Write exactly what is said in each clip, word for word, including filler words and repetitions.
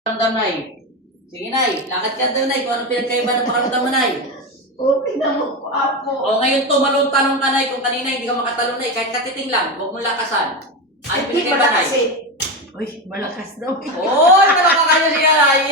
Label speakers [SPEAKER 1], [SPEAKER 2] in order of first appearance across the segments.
[SPEAKER 1] Pakiramdam, Nay. Sige, Nay. Lakad ka daw, Nay. Kung anong pinagkaiba ng pakiramdam mo, Nay.
[SPEAKER 2] Okay na mo po, Apo.
[SPEAKER 1] O, ngayon tumalong tanong ka, Nay. Kung kanina hindi ka makatalon, Nay. Kahit katiting lang. Huwag mong lakasan. Ano
[SPEAKER 2] Hindi
[SPEAKER 1] pinagkaiba, Nay?
[SPEAKER 2] malakas eh. Uy, malakas daw.
[SPEAKER 1] Oy, malakas ka niya siya, Nay.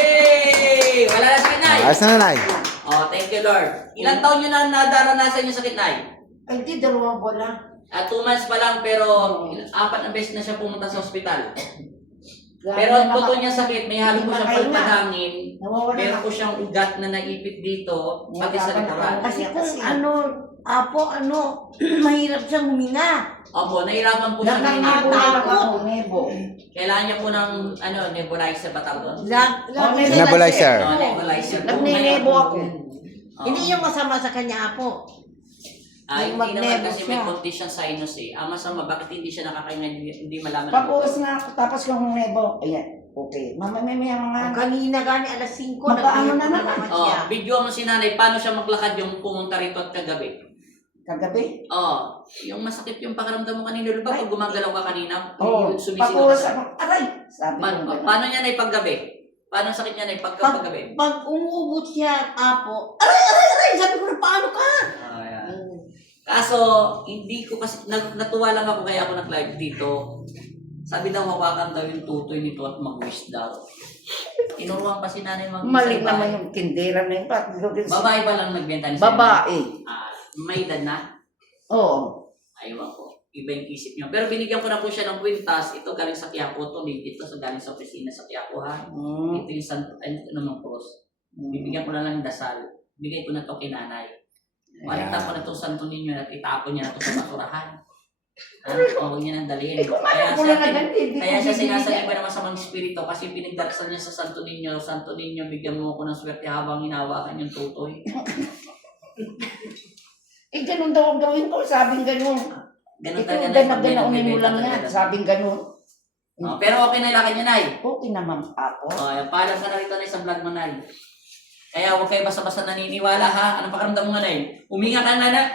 [SPEAKER 1] Yay! Wala na sakit, Nay.
[SPEAKER 3] Ayos na, Nay.
[SPEAKER 1] Oh, thank you, Lord. Ilang taon nyo na nadaranasan yung sakit, Nay?
[SPEAKER 2] Ay, di, dalawang wala.
[SPEAKER 1] At two months pa lang, pero apat na beses na siya pumunta sa ospital.
[SPEAKER 2] Lalo
[SPEAKER 1] Pero ang
[SPEAKER 2] na
[SPEAKER 1] buto
[SPEAKER 2] maka-
[SPEAKER 1] niya sakit, may halo
[SPEAKER 2] Hindi
[SPEAKER 1] po siyang
[SPEAKER 2] makahinga.
[SPEAKER 1] pagpadangin.
[SPEAKER 2] Nawawala
[SPEAKER 1] Meron
[SPEAKER 2] na.
[SPEAKER 1] po siyang ugat na naipit dito, pati sa likuran.
[SPEAKER 4] Kasi
[SPEAKER 2] Kasi-
[SPEAKER 4] kung ano, Apo, ano, mahirap siyang huminga.
[SPEAKER 1] Opo, nahirapan po siya
[SPEAKER 2] Lahat
[SPEAKER 1] ng
[SPEAKER 2] na po lang
[SPEAKER 4] Takot.
[SPEAKER 2] ako, nebo.
[SPEAKER 1] Kailangan niya po ng ano, nebulizer ba tawag doon?
[SPEAKER 4] Lag,
[SPEAKER 2] Oh,
[SPEAKER 4] lag,
[SPEAKER 3] Nebulizer.
[SPEAKER 1] Oh, nebulizer po.
[SPEAKER 2] Nagninebo ako.
[SPEAKER 1] Oh.
[SPEAKER 4] Hindi yung masama sa kanya, Apo.
[SPEAKER 1] Ah,
[SPEAKER 4] Yung
[SPEAKER 1] hindi naman
[SPEAKER 4] mag-nebo
[SPEAKER 1] kasi may
[SPEAKER 4] siya.
[SPEAKER 1] condition sinus eh. Ang masama, bakit hindi siya nakakainga, hindi, hindi malaman. ang
[SPEAKER 2] Pag-uwas
[SPEAKER 1] doktor.
[SPEAKER 2] na ako, tapos kung nebo. Ayan, okay. Mamaya may mga...
[SPEAKER 4] Kanina gani, alas singko,
[SPEAKER 2] Mapaano na
[SPEAKER 4] naman
[SPEAKER 2] naman.
[SPEAKER 1] Oh,
[SPEAKER 4] siya.
[SPEAKER 1] video mo si nanay, paano siya maglakad yung pumunta rito at kagabi?
[SPEAKER 2] Kagabi?
[SPEAKER 1] Oh, yung masakit yung pakiramdam mo kanina, di ba? Pag gumagalaw ka kanina,
[SPEAKER 2] Oo.
[SPEAKER 1] yung sumisigaw
[SPEAKER 2] Pag-uwas
[SPEAKER 1] ka.
[SPEAKER 2] ako, aray! Sabi
[SPEAKER 1] Pa-
[SPEAKER 2] ko
[SPEAKER 1] pa-
[SPEAKER 2] gano'n.
[SPEAKER 1] paano niya na ipaggabi? Paano ang sakit niya na ipagka
[SPEAKER 4] Pag,
[SPEAKER 1] paggabi?
[SPEAKER 4] pag umuubot siya, Apo, aray, aray, aray, sabi ko na, paano ka?
[SPEAKER 1] Oh, yeah. Kaso, hindi ko kasi, nat- natuwa lang ako kaya ako nag-live dito. Sabi daw, hawakan daw yung tutoy nito at mag-wish daw. Tinuruan pa si nanay mag
[SPEAKER 2] Mali naman yung tindera na yun. Bakit-
[SPEAKER 1] Babae ba lang nagbenta ni
[SPEAKER 2] Babae.
[SPEAKER 1] Ah, may edad na?
[SPEAKER 2] Oo.
[SPEAKER 1] Ayaw ako. Iba yung isip niyo. Pero binigyan ko na po siya ng kwintas. Ito galing sa Quiapo to. Ito sa galing sa opisina sa Quiapo ha.
[SPEAKER 2] Mm.
[SPEAKER 1] Ito yung San, ay, ito naman cross. Bibigyan ko na lang ng dasal. Bigay ko na to kay nanay. Maligtan ko na itong santo ninyo at itapon niya na ito sa basurahan. Ano, huwag niya nang dalhin.
[SPEAKER 2] Eh, kung
[SPEAKER 1] Kaya
[SPEAKER 2] alam ko
[SPEAKER 1] siya,
[SPEAKER 2] lang agad, hindi
[SPEAKER 1] kaya
[SPEAKER 2] ko
[SPEAKER 1] siya
[SPEAKER 2] bibigyan.
[SPEAKER 1] sinasabi pa naman sa mga espiritu kasi pinagdarasal niya sa santo ninyo. Santo ninyo, bigyan mo ako ng swerte habang hinawakan yung tutoy.
[SPEAKER 2] Eh, ganun daw ang gawin ko. Sabing ganun.
[SPEAKER 1] Ganun
[SPEAKER 2] Ito,
[SPEAKER 1] talaga na.
[SPEAKER 2] ganap ganaunin mo lang yan. Sabing ganun.
[SPEAKER 1] Oh, pero okay na lakad niya, Nay.
[SPEAKER 2] Okay naman ako.
[SPEAKER 1] Oh, paalam ka na rito, Nay, sa vlog mo, Nay. Kaya huwag kayo basta-basta naniniwala, ha? Anong pakiramdam mo nga, Nay? Uminga ka na, Nay.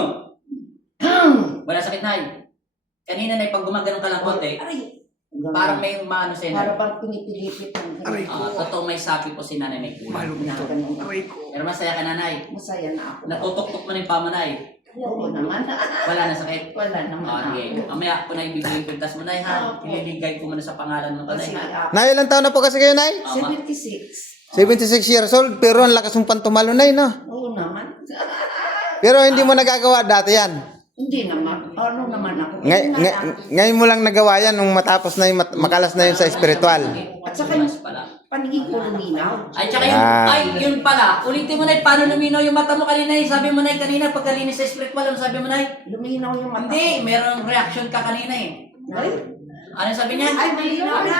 [SPEAKER 1] Wala sakit, Nay. Kanina, Nay, pag gumaganon ka lang konti,
[SPEAKER 2] Aray.
[SPEAKER 1] parang may maano sa'yo, Nay.
[SPEAKER 2] Para bang pinipilipit ng
[SPEAKER 3] Aray
[SPEAKER 1] Ah, totoo may sapi po si Nanay May Kulang.
[SPEAKER 2] ganun.
[SPEAKER 1] Pero masaya ka, Nanay.
[SPEAKER 2] Masaya na ako.
[SPEAKER 1] Natutok-tok mo na yung pama, Nay.
[SPEAKER 2] Oo naman.
[SPEAKER 1] Wala na sakit.
[SPEAKER 2] Wala naman
[SPEAKER 1] Ah, okay.
[SPEAKER 2] ako.
[SPEAKER 1] Mamaya ko na ibigay yung pintas mo, Nay, ha?
[SPEAKER 2] Okay.
[SPEAKER 1] Ililigay ko muna sa pangalan mo, to, Nay,
[SPEAKER 2] Kasi
[SPEAKER 1] ha?
[SPEAKER 2] ako.
[SPEAKER 3] Nay, ilang taon na po kasi kayo, Nay?
[SPEAKER 1] Ah, ma-
[SPEAKER 2] seventy-six.
[SPEAKER 3] seventy-six years old, pero ang lakas mong pantumalo, Nay, no?
[SPEAKER 2] Oo naman.
[SPEAKER 3] Pero hindi mo nagagawa dati yan.
[SPEAKER 2] Hindi naman. Ano naman ako.
[SPEAKER 3] Ngay,
[SPEAKER 2] Yun na
[SPEAKER 3] ngay,
[SPEAKER 2] lang.
[SPEAKER 3] ngayon mo lang nagawa yan nung matapos na yung mat- makalas na yun sa espiritual.
[SPEAKER 2] At saka yung-
[SPEAKER 1] pala.
[SPEAKER 2] Paningin ko luminaw.
[SPEAKER 1] Ay, tsaka yung,
[SPEAKER 3] Ah.
[SPEAKER 1] ay, yun pala. Ulitin mo, Nay, paano luminaw yung mata mo kanina, eh? Sabi mo, Nay, kanina, pagkalinis sa spiritual, ano sabi mo, Nay?
[SPEAKER 2] Luminaw yung mata.
[SPEAKER 1] Hindi, merong reaction ka kanina, eh.
[SPEAKER 2] Ay,
[SPEAKER 1] Ano sabi niya?
[SPEAKER 2] ay malinaw na.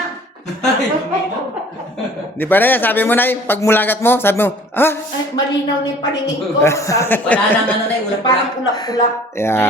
[SPEAKER 3] Di ba, Nay? Sabi mo, Nay, pag mulagat mo, sabi mo, ah,
[SPEAKER 2] Ay, malinaw na yung paningin ko. Sabi ko,
[SPEAKER 1] Wala nang ano, Nay, ulat
[SPEAKER 2] parang kulak-kulak.
[SPEAKER 3] yeah.